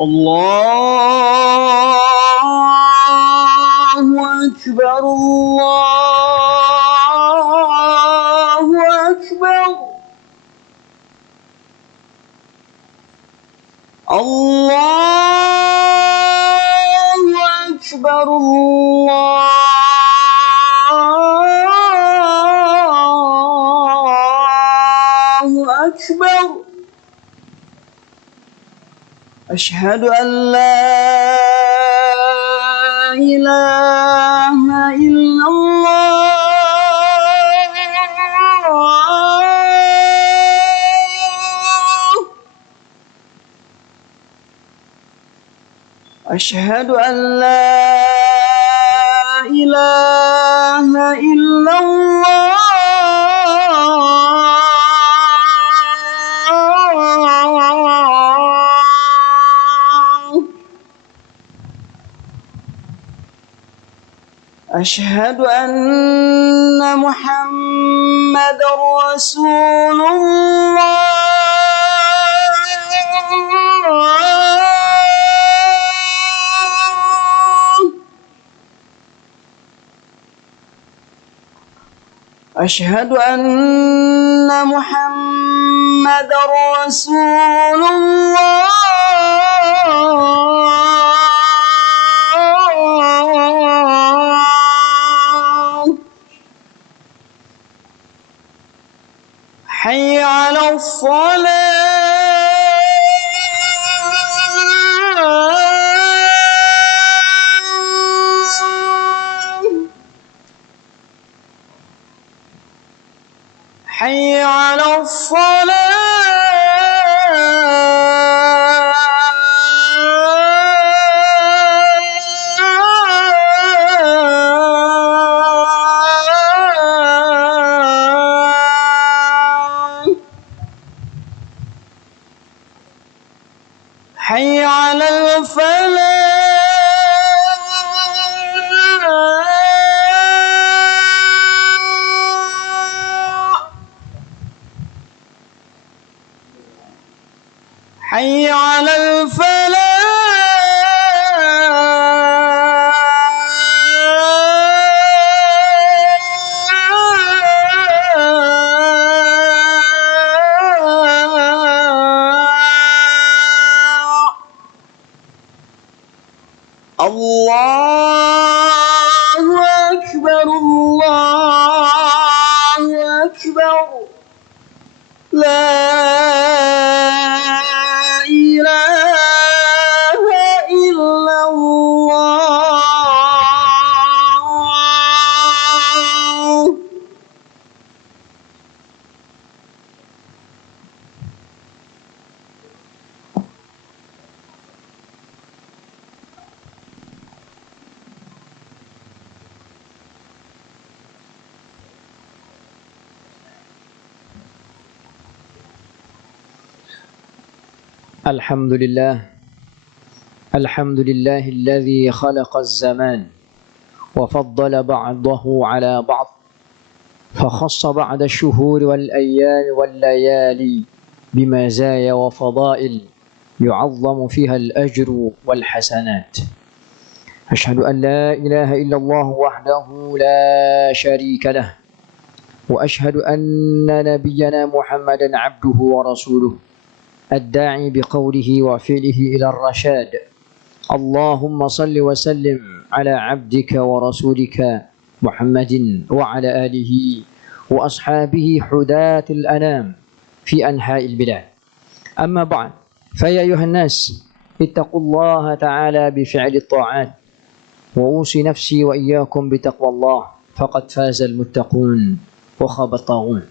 الله أكبر الله أكبر الله أكبر الله أكبر أشهد أن لا إله إلا الله أشهد أن لا إله إلا الله أشهد أن محمدًا رسول الله أشهد أن محمدًا رسول الله حي على الصلاة حي على الصلاة حي على الفلاح حي على الفلاح الله أكبر الله أكبر لا إله إلا الله الحمد لله الذي خلق الزمان وفضل بعضه على بعض فخص بعض الشهور والأيام والليالي بمزايا وفضائل يعظم فيها الأجر والحسنات. أشهد أن لا إله إلا الله وحده لا شريك له وأشهد أن نبينا محمدا عبده ورسوله الداعي بقوله وفعله إلى الرشاد. اللهم صل وسلم على عبدك ورسولك محمد وعلى آله وأصحابه حداة الأنام في أنحاء البلاد. أما بعد، فيا أيها الناس اتقوا الله تعالى بفعل الطاعات، وأوصي نفسي وإياكم بتقوى الله، فقد فاز المتقون وخاب الطاغون.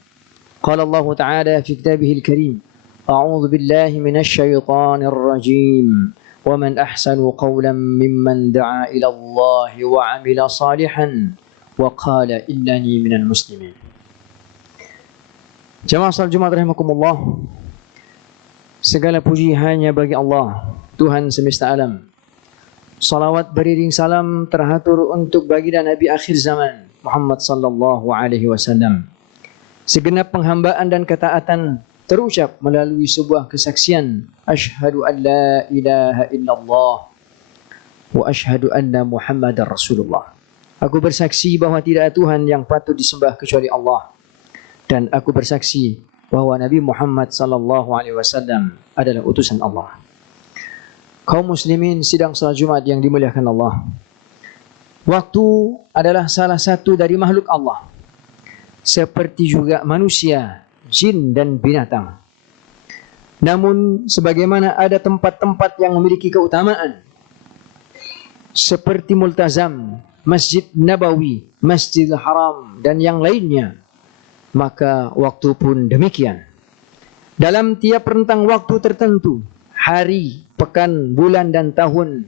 قال الله تعالى في كتابه الكريم: أعوذ بالله من الشيطان الرجيم ومن أحسن قولا ممن دعا إلى الله وعمل صالحا وقال إنني من المسلمين. Jamaah salat Jumat rahimakumullah, segala puji hanya bagi Allah, Tuhan semesta alam. Salawat beriring salam terhatur untuk baginda Nabi akhir zaman Muhammad sallallahu alaihi wasallam. Segenap penghambaan dan ketaatan terucap melalui sebuah kesaksian, asyhadu an la ilaha illallah wa asyhadu anna Muhammadar Rasulullah. Aku bersaksi bahwa tidak ada Tuhan yang patut disembah kecuali Allah, dan aku bersaksi bahwa Nabi Muhammad sallallahu alaihi wasallam adalah utusan Allah. Kaum muslimin sidang salat Jumat yang dimuliakan Allah. Waktu adalah salah satu dari makhluk Allah, seperti juga manusia, jin dan binatang. Namun sebagaimana ada tempat-tempat yang memiliki keutamaan seperti Multazam, Masjid Nabawi, Masjidil Haram dan yang lainnya, maka waktu pun demikian. Dalam tiap rentang waktu tertentu, hari, pekan, bulan dan tahun,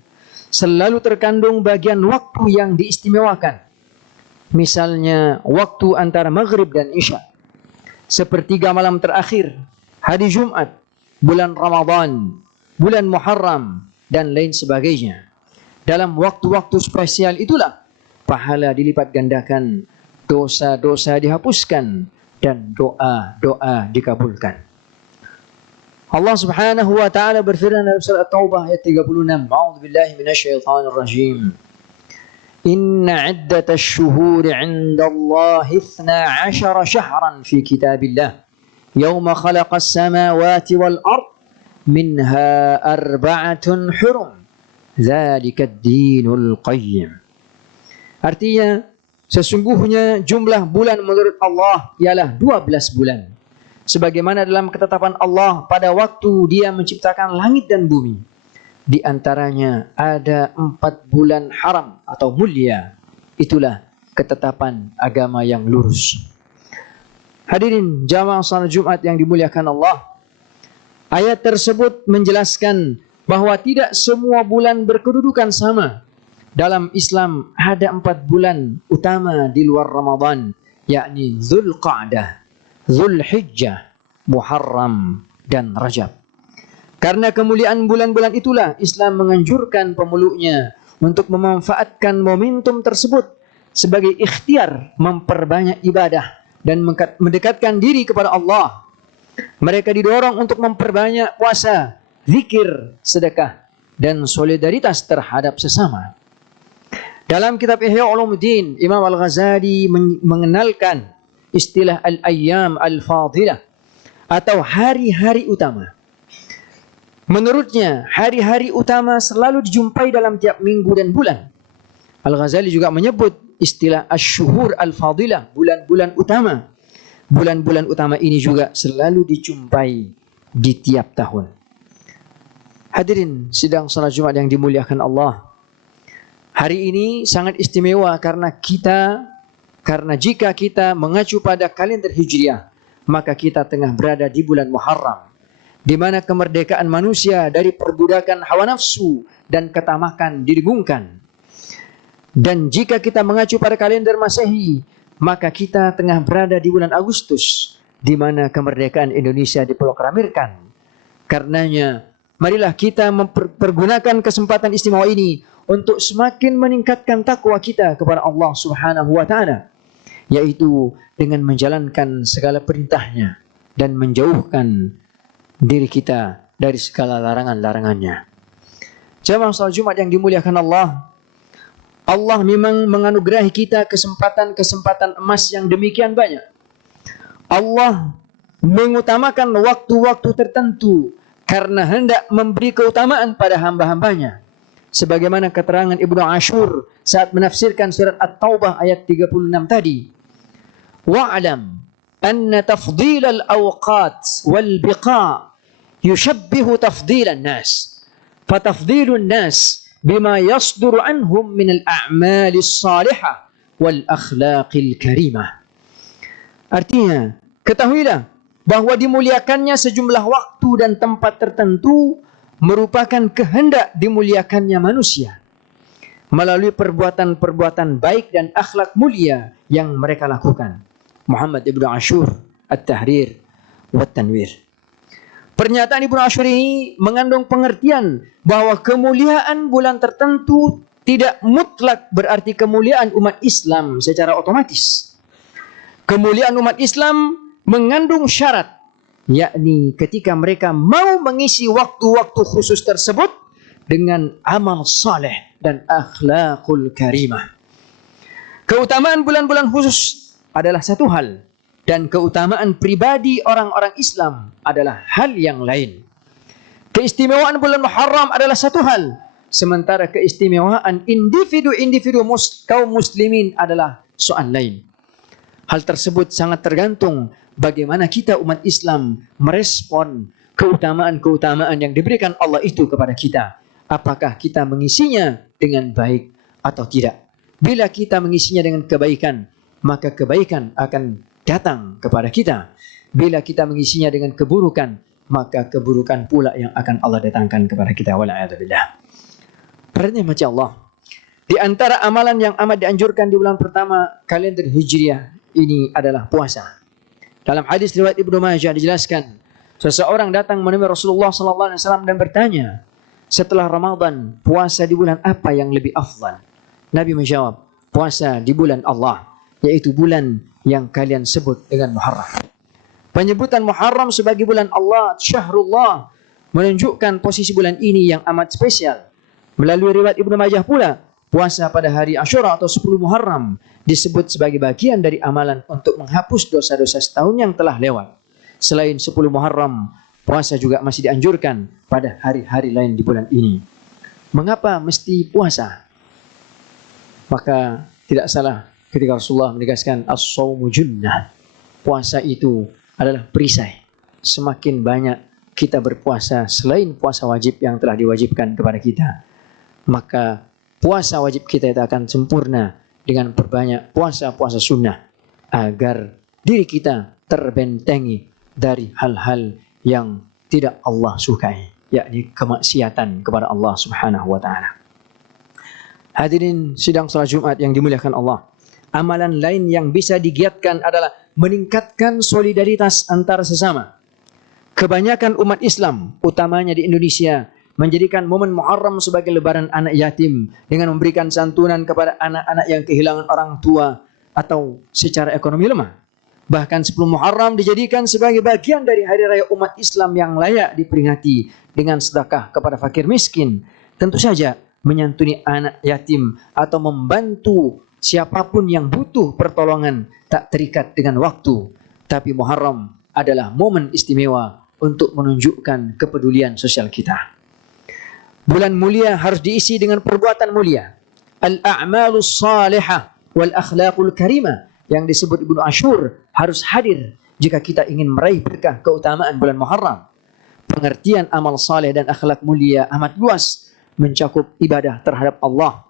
selalu terkandung bagian waktu yang diistimewakan. Misalnya waktu antara maghrib dan isya, sepertiga malam terakhir, hari Jumat, bulan Ramadan, bulan Muharram, dan lain sebagainya. Dalam waktu-waktu spesial itulah pahala dilipat gandakan, dosa-dosa dihapuskan, dan doa-doa dikabulkan. Allah Subhanahu wa taala berfirman dalam surah At-Taubah ayat 36, A'udzubillahi minasyaitonir rajim. Inna 'iddatash shuhuri 'indallahi 12 shahran fi kitabillah yawma khalaqas samawati wal ard minha arba'atun hurum dzalika ad-dinul qayyim. Artinya sesungguhnya jumlah bulan menurut Allah ialah 12 bulan. Sebagaimana dalam ketetapan Allah pada waktu Dia menciptakan langit dan bumi. Di antaranya ada 4 bulan haram atau mulia. Itulah ketetapan agama yang lurus. Hadirin jamaah salat Jumat yang dimuliakan Allah. Ayat tersebut menjelaskan bahwa tidak semua bulan berkedudukan sama. Dalam Islam ada 4 bulan utama di luar Ramadan, yakni Dzulqa'dah, Dzulhijjah, Muharram, dan Rajab. Karena kemuliaan bulan-bulan itulah Islam menganjurkan pemeluknya untuk memanfaatkan momentum tersebut sebagai ikhtiar memperbanyak ibadah dan mendekatkan diri kepada Allah. Mereka didorong untuk memperbanyak puasa, zikir, sedekah, dan solidaritas terhadap sesama. Dalam kitab Ihya Ulumuddin, Imam Al-Ghazali mengenalkan istilah al-ayyam al-fadilah atau hari-hari utama. Menurutnya, hari-hari utama selalu dijumpai dalam tiap minggu dan bulan. Al-Ghazali juga menyebut istilah asy-syuhur al-fadilah, bulan-bulan utama. Bulan-bulan utama ini juga selalu dijumpai di tiap tahun. Hadirin sidang salat Jumat yang dimuliakan Allah. Hari ini sangat istimewa karena jika kita mengacu pada kalender Hijriah, maka kita tengah berada di bulan Muharram, di mana kemerdekaan manusia dari perbudakan hawa nafsu dan ketamakan didengungkan. Dan jika kita mengacu pada kalender Masehi, maka kita tengah berada di bulan Agustus, di mana kemerdekaan Indonesia diproklamirkan. Karenanya, marilah kita mempergunakan kesempatan istimewa ini untuk semakin meningkatkan takwa kita kepada Allah Subhanahu wa taala, yaitu dengan menjalankan segala perintahnya dan menjauhkan diri kita dari segala larangan-larangannya. Jamaah salat Jumat yang dimuliakan Allah, Allah memang menganugerahi kita kesempatan-kesempatan emas yang demikian banyak. Allah mengutamakan waktu-waktu tertentu karena hendak memberi keutamaan pada hamba-hambanya. Sebagaimana keterangan Ibnu Ashur saat menafsirkan surat At-Taubah ayat 36 tadi. Wa'lam anna tafdhil al-awqat wal-biqa' yushabbihu tafdhil an-nas. Fatafdhil an-nas bima yasduru anhum min al-a'mal as-salihah wal-akhlaqil karimah. Artinya, ketahuilah bahwa dimuliakannya sejumlah waktu dan tempat tertentu merupakan kehendak dimuliakannya manusia melalui perbuatan-perbuatan baik dan akhlak mulia yang mereka lakukan. Muhammad Ibnu Ashur At-Tahrir wa Tanwir. Pernyataan Ibnu Ashur ini mengandung pengertian bahwa kemuliaan bulan tertentu tidak mutlak berarti kemuliaan umat Islam secara otomatis. Kemuliaan umat Islam mengandung syarat, yakni ketika mereka mau mengisi waktu-waktu khusus tersebut dengan amal saleh dan akhlakul karimah. Keutamaan bulan-bulan khusus adalah satu hal, dan keutamaan pribadi orang-orang Islam adalah hal yang lain. Keistimewaan bulan Muharram adalah satu hal, sementara keistimewaan individu-individu kaum muslimin adalah soal lain. Hal tersebut sangat tergantung bagaimana kita umat Islam merespon keutamaan-keutamaan yang diberikan Allah itu kepada kita. Apakah kita mengisinya dengan baik atau tidak? Bila kita mengisinya dengan kebaikan, maka kebaikan akan datang kepada kita. Bila kita mengisinya dengan keburukan, maka keburukan pula yang akan Allah datangkan kepada kita. Wala'iyadzubillah. Para nikmati Allah, di antara amalan yang amat dianjurkan di bulan pertama kalender Hijriah ini adalah puasa. Dalam hadis riwayat Ibnu Majah dijelaskan, seseorang datang menemui Rasulullah SAW dan bertanya, setelah Ramadan, puasa di bulan apa yang lebih afdal? Nabi menjawab, puasa di bulan Allah, yaitu bulan yang kalian sebut dengan Muharram. Penyebutan Muharram sebagai bulan Allah, Syahrullah, menunjukkan posisi bulan ini yang amat spesial. Melalui riwayat Ibnu Majah pula, puasa pada hari Asyura atau 10 Muharram disebut sebagai bagian dari amalan untuk menghapus dosa-dosa setahun yang telah lewat. Selain 10 Muharram, puasa juga masih dianjurkan pada hari-hari lain di bulan ini. Mengapa mesti puasa? Maka tidak salah ketika Rasulullah menegaskan as-shaumu junnah. Puasa itu adalah perisai. Semakin banyak kita berpuasa selain puasa wajib yang telah diwajibkan kepada kita, maka puasa wajib kita itu akan sempurna dengan perbanyak puasa-puasa sunnah agar diri kita terbentengi dari hal-hal yang tidak Allah sukai, yakni kemaksiatan kepada Allah Subhanahu wa taala. Hadirin sidang salat Jumat yang dimuliakan Allah, amalan lain yang bisa digiatkan adalah meningkatkan solidaritas antar sesama. Kebanyakan umat Islam, utamanya di Indonesia, menjadikan momen Muharram sebagai lebaran anak yatim dengan memberikan santunan kepada anak-anak yang kehilangan orang tua atau secara ekonomi lemah. Bahkan 10 Muharram dijadikan sebagai bagian dari hari raya umat Islam yang layak diperingati dengan sedekah kepada fakir miskin. Tentu saja menyantuni anak yatim atau membantu siapapun yang butuh pertolongan tak terikat dengan waktu. Tapi Muharram adalah momen istimewa untuk menunjukkan kepedulian sosial kita. Bulan mulia harus diisi dengan perbuatan mulia. Al-a'malus salihah wal akhlaqul karimah yang disebut Ibnu Ashur harus hadir jika kita ingin meraih berkah keutamaan bulan Muharram. Pengertian amal saleh dan akhlak mulia amat luas, mencakup ibadah terhadap Allah,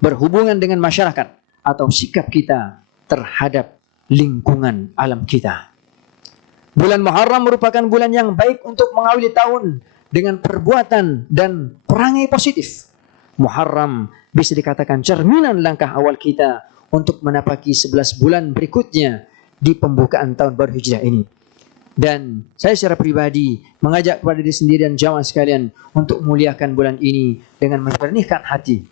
berhubungan dengan masyarakat, atau sikap kita terhadap lingkungan alam kita. Bulan Muharram merupakan bulan yang baik untuk mengawali tahun dengan perbuatan dan perangai positif. Muharram bisa dikatakan cerminan langkah awal kita untuk menapaki 11 bulan berikutnya di pembukaan tahun baru Hijriah ini. Dan saya secara pribadi mengajak kepada diri sendiri dan jamaah sekalian untuk memuliakan bulan ini dengan menjernihkan hati,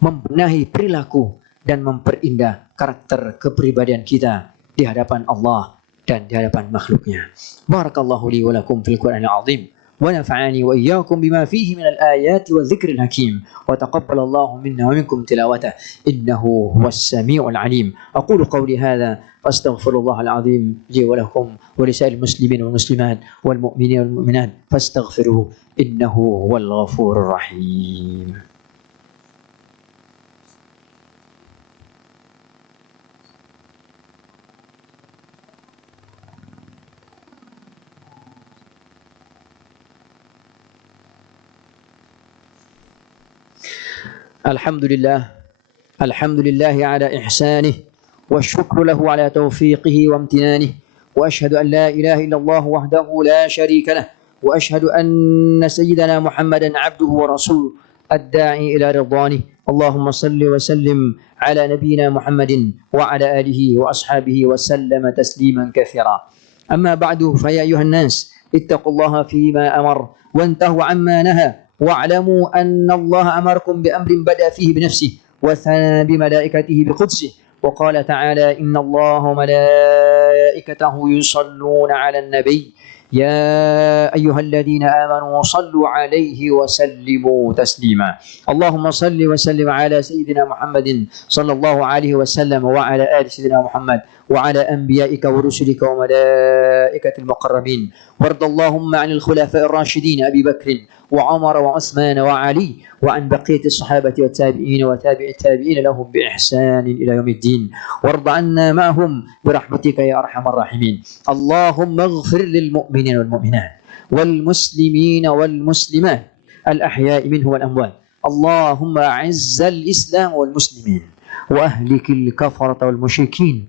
membenahi perilaku, dan memperindah karakter kepribadian kita di hadapan Allah dan di hadapan makhluknya. Barakallahu li wa lakum fil Qur'anil azim. ونفعني وإياكم بما فيه من الآيات والذكر الحكيم وتقبل الله منا ومنكم تلاوته إنه هو السميع العليم. أقول قولي هذا فاستغفر الله العظيم لي ولكم ولسائر المسلمين والمسلمات والمؤمنين والمؤمنات فاستغفروه إنه هو الغفور الرحيم. الحمد لله على إحسانه والشكر له على توفيقه وامتنانه وأشهد أن لا إله إلا الله وحده لا شريك له وأشهد أن سيدنا محمدا عبده ورسوله الداعي إلى رضوانه اللهم صل وسلم على نبينا محمد وعلى آله وأصحابه وسلم تسليما كثيرا. أما بعد فيا أيها الناس اتقوا الله فيما أمر وانتهوا عما نهى واعلموا أن الله أمركم بأمر بدأ فيه بنفسه وثنى بملائكته بقدسه وقال تعالى إن الله وملائكته يصلون على النبي يا أيها الذين آمنوا صلوا عليه وسلموا تسليما. اللهم صل وسلم على سيدنا محمد صلى الله عليه وسلم وعلى آل سيدنا محمد وعلى أنبيائك ورسلك وملائكة المقربين. وارض اللهم عن الخلفاء الراشدين أبي بكر وعمر وعثمان وعلي وعن بقية الصحابة والتابعين وتابع التابعين لهم بإحسان إلى يوم الدين. وارض عنا معهم برحمتك يا أرحم الراحمين. اللهم اغفر للمؤمنين والمؤمنات والمسلمين والمسلمات الأحياء منهم والأموات. اللهم أعز الإسلام والمسلمين وأهلك الكفرة والمشركين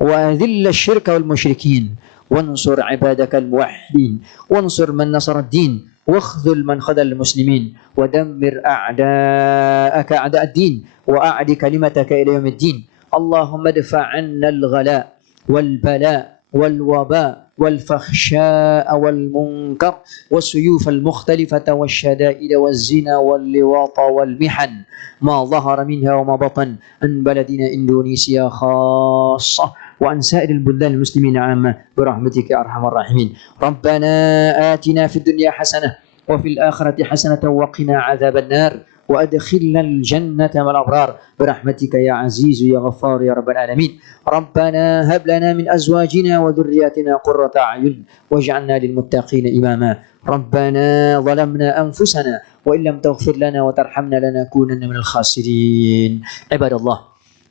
وأذل الشرك والمشركين وانصر عبادك الموحدين وانصر من نصر الدين واخذل من خذل المسلمين ودمر أعداءك أعداء الدين وأعد كلمتك إلى يوم الدين. اللهم ادفع عنا الغلاء والبلاء والوباء والفحشاء والمنكر والسيوف المختلفة والشدائد والزنا واللواط والمحن ما ظهر منها وما بطن عن بلدنا إندونيسيا خاصة وعن سائر البلدان المسلمين عامة برحمتك يا أرحم الراحمين. ربنا آتنا في الدنيا حسنة وفي الآخرة حسنة وقنا عذاب النار وأدخلنا الجنة مع الأبرار برحمتك يا عزيز يا غفار يا رب العالمين. ربنا هب لنا من أزواجنا وذرياتنا قرة أعين واجعلنا للمتقين إماما. ربنا ظلمنا أنفسنا وإن لم تغفر لنا وترحمنا لنكونن من الخاسرين. عباد الله،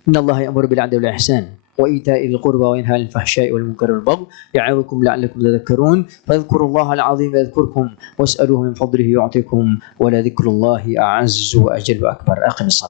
إن الله يأمر بالعدل والإحسان وإيتاء القربى وينهى عن الفحشاء والمنكر والبغي يعظكم لعلكم تذكرون. فاذكروا الله العظيم يذكركم واسألوه من فضله يعطيكم ولذكر الله أعز وأجل وأكبر. أقم الصلاة.